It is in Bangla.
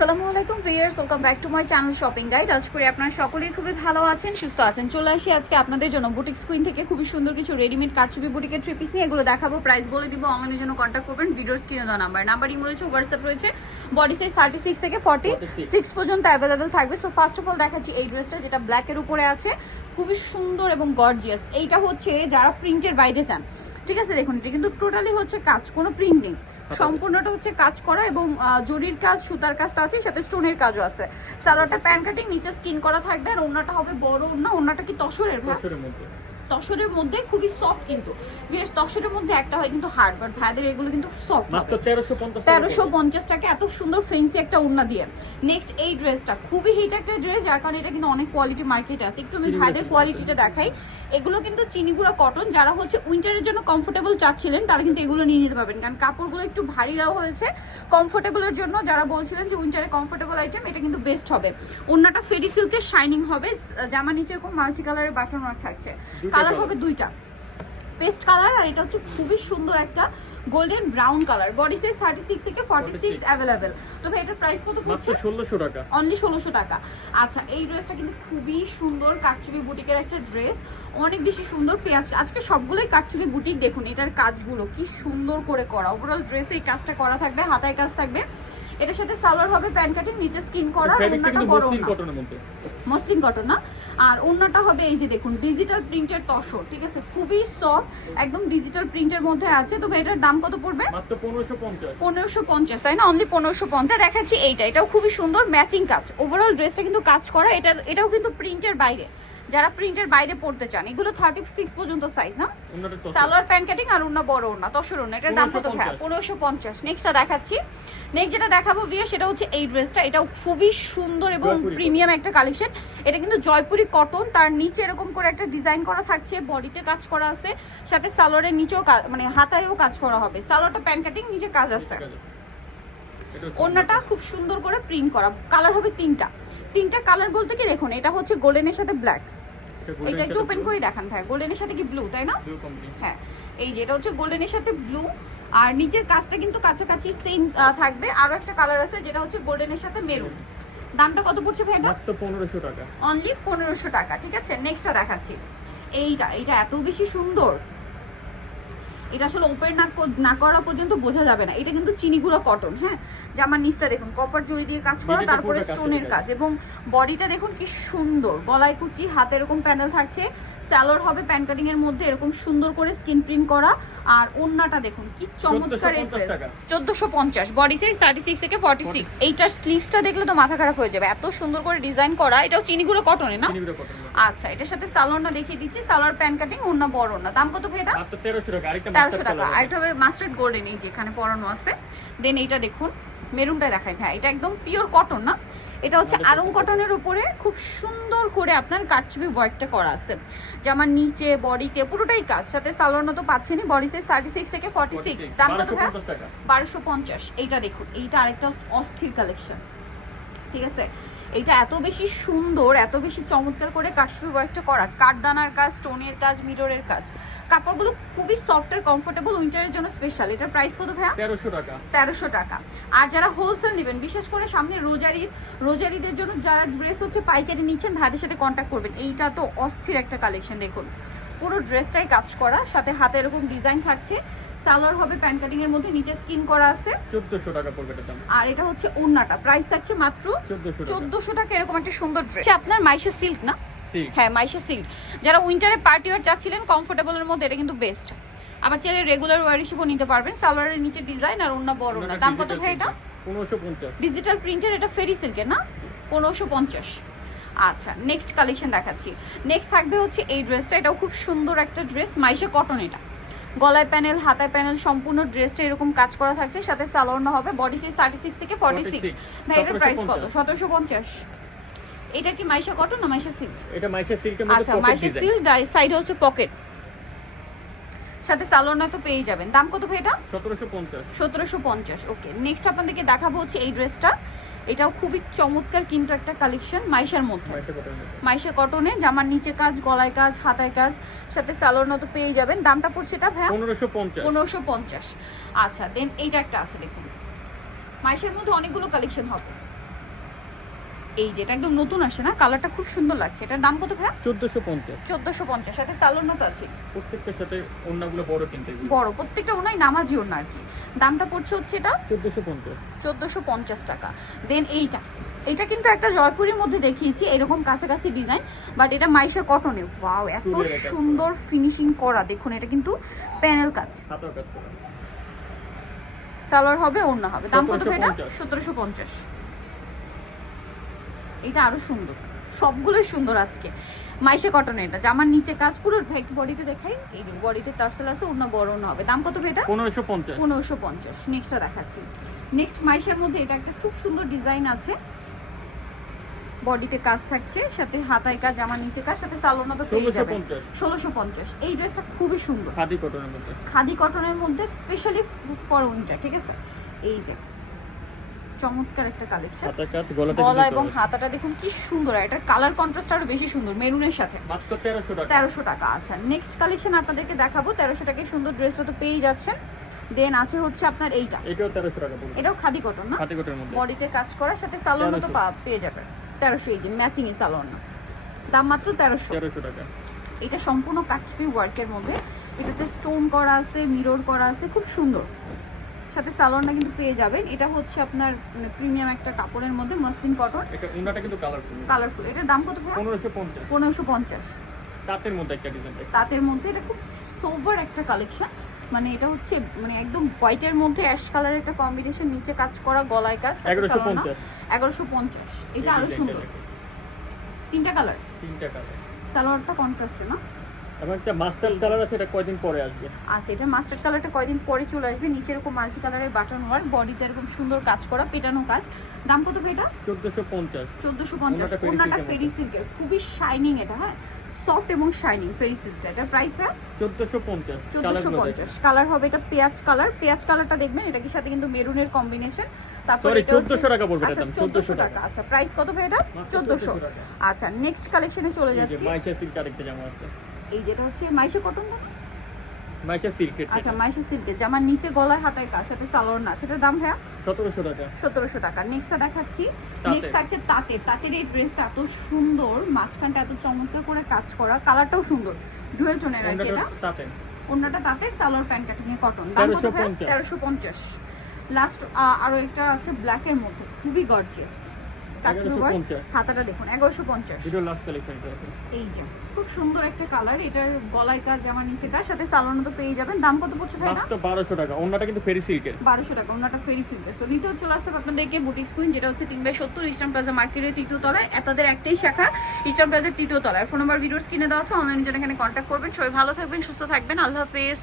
আসসালামু আলাইকুম viewers, welcome back to my channel shopping guide. আশা করি আপনারা সকলেই খুবই ভালো আছেন, সুস্থ আছেন। চলে আসি আজকে আপনাদের জন্য বুটিক্স কুইন থেকে খুবই সুন্দর কিছু রেডিমেড কারচুপি বুটিকের থ্রি পিস নিয়ে এগুলো দেখাবো। প্রাইস বলে দিব, অনলাইনের জন্য কন্ট্যাক্ট করবেন। ভিডিওর স্ক্রিনে দেওয়া নাম্বার ইমো রয়েছে, হোয়াটসঅ্যাপ রয়েছে। বডি সাইজ 36 থেকে 46 পর্যন্ত অ্যাভেলেবেল থাকবে। সো ফার্স্ট অফ অল দেখাচ্ছি এই ড্রেসটা, যেটা ব্ল্যাকের উপরে আছে, খুবই সুন্দর এবং গর্জিয়াস। এইটা হচ্ছে যারা প্রিন্টের বাইরে চান, ঠিক আছে। দেখুন এটা কিন্তু টোটালি হচ্ছে কাজ, কোনো প্রিন্ট নেই, সম্পূর্ণটা হচ্ছে কাজ করা এবং জরির কাজ, সুতার কাজ তো আছে, সাথে স্টোনের কাজও আছে। সালোয়ারটা প্যান কাটিং, নিচে স্কিন করা থাকবে। আর ওন্নাটা হবে বড় ওন্না। ওন্নাটা কি তসরের? তসরের মধ্যে খুবই সফট, কিন্তু বেশ তসরের মধ্যে একটা হয় কিন্তু হার্ড, বাট ভাইদের এগুলো কিন্তু সফট। মাত্র 1350 টাকা এত সুন্দর ফেন্সি একটা ওড়না দিয়ে। নেক্সট এই ড্রেসটা খুবই হিট একটা ড্রেস, যার কারণে এটা কিন্তু অনেক কোয়ালিটি মার্কেটে আছে। একটু আমি ভাইদের কোয়ালিটিটা দেখাই। এগুলো কিন্তু চিনিগুড়া কটন। যারা হচ্ছে উইন্টারের জন্য কমফোর্টেবল চাচ্ছিলেন তারা কিন্তু এগুলো নিয়ে নিতে পারবেন, কারণ কাপড়গুলো একটু ভারী দেওয়া হয়েছে কমফোর্টেবলের জন্য। যারা বলছিলেন যে উইন্টারে কমফোর্টেবল আইটেম, এটা কিন্তু বেস্ট হবে। ওড়নাটা ফেরি সিল্কের শাইনিং হবে, জামা নিচে এরকম মাল্টি কালারের বাটন ওয়ার্ক থাকছে। কালার হবে দুইটা, পেস্ট কালার আর এটা হচ্ছে খুবই সুন্দর একটা golden brown colour. Body size 36 থেকে 46 अवेलेबल। তো ভাই এটার প্রাইস কত পড়ছে? মাত্র 1600 টাকা, অনলি 1600 টাকা। আচ্ছা, এই ড্রেসটা কিন্তু খুবই সুন্দর কারচুপি বুটিকের একটা ড্রেস, অনেক বেশি সুন্দর। পেঁয়াজ আজকে সবগুলোই কারচুপি বুটিক। দেখুন এটার কাজগুলো কি সুন্দর করে করা। ওভারঅল ড্রেসে এই কাজটা করা থাকবে, হাতায় কাজ থাকবে। এটার সাথে সালোয়ার হবে প্যান কাটিং, নিচে স্কিন করা, ওন্নাটা বড় ওন্না, মসলিন কটন না। আর ওন্নাটা হবে এই যে দেখুন ডিজিটাল প্রিন্টের তসর, ঠিক আছে, খুবই সফট, একদম ডিজিটাল প্রিন্টের মধ্যে আছে। তবে এটার দাম কত পড়বে? মাত্র 1550, তাই না? অনলি 1550। দেখাচ্ছি এটাও খুবই সুন্দর ম্যাচিং কাজ। ওভারঅল ড্রেসটা কিন্তু কাজ করা। এটাও কিন্তু প্রিন্টের বাইরে, যারা প্রিন্টের বাইরে পড়তে চান। এগুলো 36 পর্যন্ত সাইজ না। সালোয়ার প্যান কাটিং আর ওন্না বড় ওন্না, তসর ওন্না। এটার দাম কত? 1550। নেক্সটটা দেখাচ্ছি। নেক্সট যেটা দেখাবো ভিয়া, সেটা হচ্ছে এই ড্রেসটা। এটাও খুবই সুন্দর এবং প্রিমিয়াম একটা কালেকশন। এটা কিন্তু জয়পুরি কটন, তার নিচে এরকম করে একটা ডিজাইন করা থাকছে, বডিতে কাজ করা আছে, সাথে সালোয়ারের নিচেও মানে হাতায়ও কাজ করা হবে। সালোয়ারটা প্যান কাটিং, নিচে কাজ আছে। ওন্নাটা খুব সুন্দর করে প্রিন্ট করা। কালার হবে তিনটা কালার বলতে কি দেখুন, এটা হচ্ছে গোল্ডেনের সাথে ব্ল্যাক। এটা একটু ওপেন করে দেখান ভাই। গোল্ডেনের সাথে কি ব্লু, তাই না? হ্যাঁ, এই যে এটা হচ্ছে গোল্ডেনের সাথে ব্লু। আর নিচের কাজটা কিন্তু কাছাকাছি সেম থাকবে। আরো একটা কালার আছে যেটা হচ্ছে গোল্ডেনের সাথে মেরুন। দামটা কত পড়ছে ভাই? মাত্র 1500 টাকা, অনলি 1500 টাকা। ঠিক আছে, নেক্সটটা দেখাচ্ছি। এইটা এত বেশি সুন্দর, এটা আসলে ওপেন না করা পর্যন্ত বোঝা যাবে না। এটা কিন্তু চিনিগুড়া কটন। হ্যাঁ, জামার নিচটা দেখুন কপার জড়ি দিয়ে কাজ করা, তারপরে স্টোনের কাজ, এবং বডিটা দেখুন কি সুন্দর, গলায় কুচি, হাতে এরকম প্যানেল থাকছে। সালোয়ার হবে প্যান কাটিং এর মধ্যে, এরকম সুন্দর করে স্কিন প্রিন্ট করা। আর ওন্নাটা দেখুন কি চমৎকার। এই ড্রেস 1450, বডি সাইজ 36 থেকে 46। এইটার স্লিভসটা দেখলে তো মাথা খারাপ হয়ে যাবে, এত সুন্দর করে ডিজাইন করা। এটাও চিনিগুড়া কটনে না? আচ্ছা, এটার সাথে সালোয়ারটা দেখিয়ে দিচ্ছি। সালোয়ার প্যান কাটিং, ওন্না বড় ওন্না। দাম কত ভাই? এটা 1300 টাকা। 1300 টাকা। আর এটা হবে মাস্টার্ড গোল্ডেন, এই যে এখানে পরানো আছে। দেন এইটা দেখুন, মেরুনটা দেখাই ভাই। এটা একদম পিওর কটন না, এটা হচ্ছে আরং কটনের উপরে খুব সুন্দর করে আপনার কারচুপি ওয়ার্কটা করা আছে। জামার নিচে বডিতে পুরোটাই কাজ, সাথে সালোয়ার তো পাচ্ছেনই। বডি সাইজ 36 থেকে 46। দাম কত ভাই? 1250। এইটা দেখুন, এইটা আরেকটা অস্থির কালেকশন, ঠিক আছে। এটা এত বেশি সুন্দর, এত বেশি চমৎকার করে কারচুপি ওয়ার্কটা করা, কাঠদানার কাজ, স্টোনের কাজ, মিররের কাজ। কাপড়গুলো খুবই সফট আর কমফোর্টেবল, উইন্টারের জন্য স্পেশাল। এটার প্রাইস কত ভাইয়া? 1300 টাকা। 1300 টাকা। আর যারা হোলসেল নেবেন, বিশেষ করে সামনে রোজারিদের জন্য যারা ড্রেস হচ্ছে পাইকারি নিচ্ছেন, ভাইদের সাথে কন্ট্যাক্ট করবেন। এইটা তো অস্থির একটা কালেকশন। দেখুন পুরো ড্রেসটাই কাজ করা, সাথে হাতে এরকম ডিজাইন থাকছে। সালোয়ার হবে প্যান কাটিং এর মধ্যে, নিচে স্কিন করা আছে। 1400 টাকা পড়বে এটার দাম। আর এটা হচ্ছে ওন্নাটা, প্রাইস থাকছে মাত্র 1400 টাকা। এরকম একটা সুন্দর ড্রেস। আপনার মাইশা সিল্ক না? হ্যাঁ, মাইশা সিল্ক। যারা উইন্টারে পার্টি ওয়্যার চাচ্ছিলেন কমফোর্টেবলের মধ্যে, এটা কিন্তু বেস্ট। আবার চাইলে রেগুলার ওয়্যার হিসেবেও নিতে পারবেন। সালোয়ারের নিচে ডিজাইন আর ওন্না বড় ওন্না। দাম কত ভাই এটা? 1550। ডিজিটাল প্রিন্টের, এটা ফেরি সিল্কের না? 1550। আচ্ছা, নেক্সট কালেকশন দেখাচ্ছি। নেক্সট থাকবে হচ্ছে এই ড্রেসটা। এটাও খুব সুন্দর একটা ড্রেস, মাইশা কটন। এটা গলায় প্যানেল, হাতায় প্যানেল, সম্পূর্ণ ড্রেসটা এরকম কাজ করা থাকছে, সাথে সালোয়ার না হবে। বডি সাইজ 36 থেকে 46। ভাই এটার প্রাইস কত? 1750। এটা কি মাইশা কটন না মাইশা সিল্ক? এটা মাইশা সিল্কের মধ্যে পকেট ডিজাইন। আচ্ছা, মাইশা সিল্ক, সাইডে হচ্ছে পকেট, সাথে সালোয়ার না তো পেয়ে যাবেন। দাম কত ভাই এটা? 1750। 1750। ওকে, নেক্সট আপনাদেরকে দেখাবো হচ্ছে এই ড্রেসটা। এটাও খুবই চমৎকার কিন্তু একটা কালেকশন, মাইশার মধ্যে, মাইশা কটনে। জামার নিচে কাজ, গলায় কাজ, হাতায় কাজ, সাথে সালোয়ার না তো পেয়ে যাবেন। দামটা পড়ছে এটা ভাই 1550। আচ্ছা, দেন এইটা একটা আছে দেখুন, মাইশার মধ্যে অনেকগুলো কালেকশন হবে। এই যেটা একদম নতুন আসে না, কালারটা খুব সুন্দর লাগছে। এটার দাম কত ভাইয়া? 1450। 1450, সাথে সালোয়ার তো আছে। প্রত্যেকটার সাথে ওড়নাগুলো বড় কিনতে বড়, প্রত্যেকটা ওনাই নামাজি ওড়না আর কি। দামটা পড়ছে হচ্ছে এটা 1450। 1450 টাকা। দেন এইটা কিন্তু একটা জয়পুরের মধ্যে দেখিয়েছি এরকম কাছাকাছি ডিজাইন, বাট এটা মাইশা কটনে। ওয়াও, এত সুন্দর ফিনিশিং করা, দেখুন এটা কিন্তু প্যানেল কাজ, হাতার কাজ করা। সালোয়ার হবে, ওড়না হবে। দাম কত ভাই? 1750। 1750। এটা আরো সুন্দর, সবগুলোই সুন্দর আজকে। মাইশা কটনের এটা, জামার নিচে কাজ পুরো ভাই, বডিতে দেখাই। এই যে বডিতে টার্সেল আছে, ওড়না বড় ওড়না হবে। দাম কত ভাই এটা? 1550। 1550। নেক্সটটা দেখাচ্ছি। নেক্সট মাইশার মধ্যে এটা একটা খুব সুন্দর ডিজাইন আছে, বডিতে কাজ থাকছে, সাথে হাতায় কাজ, জামার নিচে কাজ, সাথে সালোয়ারটা তো পেয়ে যাবেন। 1650। এই ড্রেসটা খুবই সুন্দর, খাদি কটনের মধ্যে। খাদি কটনের মধ্যে স্পেশালি ফর উইন্টার, ঠিক আছে। এই যে চমৎকার একটা কালেকশন, হাতার কাজ, গলাটা গলা এবং হাতাটা দেখুন কি সুন্দর। এটা কালার কন্ট্রাস্ট আরো বেশি সুন্দর, মেরুনের সাথে। মাত্র 1300 টাকা। 1300 টাকা। আচ্ছা, নেক্সট কালেকশন আপনাদেরকে দেখাবো। 1300 টাকায় সুন্দর ড্রেসটা তো পেয়ে যাচ্ছেন। দেন আছে হচ্ছে আপনার এইটা, এটাও 1300 টাকা পড়বে। এটাও খাদি কটন না, খাদি কটনের মধ্যে। বডিতে কাজ করা, সাথে সালোয়ারও তো পেয়ে যাবেন। 1300। এই যে ম্যাচিং এ সালোয়ার না, দাম মাত্র 1300 টাকা। এটা সম্পূর্ণ কাটছবি ওয়ার্কের মধ্যে, এটাতে স্টোন করা আছে, মিরর করা আছে, খুব সুন্দর। সাথে সালোয়ারটা কিন্তু পেয়ে যাবেন। এটা হচ্ছে আপনার প্রিমিয়াম একটা কাপড়ের মধ্যে, মসলিন কটন। এটা ওনাটা কিন্তু কালারফুল। এটার দাম কত ভাই? 1550। 1550। তাঁতের মধ্যে একটা ডিজাইন। তাঁতের মধ্যে এটা খুব সোভার একটা কালেকশন, মানে এটা হচ্ছে মানে একদম হোয়াইটের মধ্যে অ্যাশ কালারের একটা কম্বিনেশন, নিচে কাজ করা, গলায় কাজ। 1150। 1150। এটা আরো সুন্দর। তিনটা কালার। সালোয়ারটা কন্ট্রাস্টে না, এবং একটা মাস্টার্ড কালার আছে, এটা কয়দিন পরে আসবে। আচ্ছা, এটা মাস্টার্ড কালারটা কয়দিন পরে চলে আসবে। নিচে এরকম মাল্টি কালারের বাটন ওয়ার্ক, বডিতে এরকম সুন্দর কাজ করা, পেটানো কাজ। দাম কত ভাই এটা? 1450। 1450। ওড়নাটা ফেরি সিল্কের, খুবই শাইনিং এটা, হ্যাঁ সফট এবং শাইনিং ফেরি সিল্কটা। এটা প্রাইস ভাই 1450। 1450। কালার হবে এটা পেঁয়াজ কালার। পেঁয়াজ কালারটা দেখবেন, এটা কি সাথে কিন্তু মেরুনের কম্বিনেশন। তারপরে সরি 1400 টাকা পড়বে এটা। 1400 টাকা। আচ্ছা, প্রাইস কত ভাই এটা? 1400। আচ্ছা, নেক্সট কালেকশনে চলে যাচ্ছি। মাইশা সিল্ক আরেকটা জামা আছে। এই যেটা হচ্ছে মাইশা কটন না, মাইশা সিল্কের। আচ্ছা মাইশা সিল্কের, জামার নিচে গলায় হাতায় কাজ, সাথে সালোয়ার না। সেটার দাম ভাইয়া 1700 টাকা। 1700 টাকা। নেক্সটটা দেখাচ্ছি। নেক্সট থাকছে তাঁতের এই ড্রেসটা এত সুন্দর, মাঝখানটা এত চমৎকার করে কাজ করা, কালারটাও সুন্দর, ডুয়েল টোনের আর কি। এটা তাঁতে, ওন্নাটা তাঁতের, সালোয়ার প্যান্ট কাটিং কটন। দাম কত ভাই? 1350। লাস্ট আরো একটা আছে ব্ল্যাক এর মধ্যে, খুবই গর্জিয়াস কাচুবার। হাতাটা দেখুন 1150। ভিডিও লাস্ট কালেকশন এটা। এই যে খুব সুন্দর একটা কালার, এটার গলায় কাজ, জামার নিচে কাজ, সাথে সালোয়ার তো পেয়ে যাবেন। দাম কত পড়ছে ভাই এটা? মাত্র 1200 টাকা। ওন্নাটা কিন্তু ফেরি সিল্কের। 1200 টাকা। ওন্নাটা ফেরি সিল্কের। সো নিতেও চলে আসতে হবে আপনাদেরকে বুটিক্স কুইন, যেটা হচ্ছে 3/70 ইস্টার্ন প্লাজা মার্কেটের 3য় তলায়। তাদের একটাই শাখা ইস্টার্ন প্লাজার 3য় তলায়। ফোন নাম্বার ভিডিওর স্ক্রিনে দেওয়া আছে, অনলাইনে জন্য এখানে কন্ট্যাক্ট করবেন। সবাই ভালো থাকবেন, সুস্থ থাকবেন, আল্লাহ হাফেজ।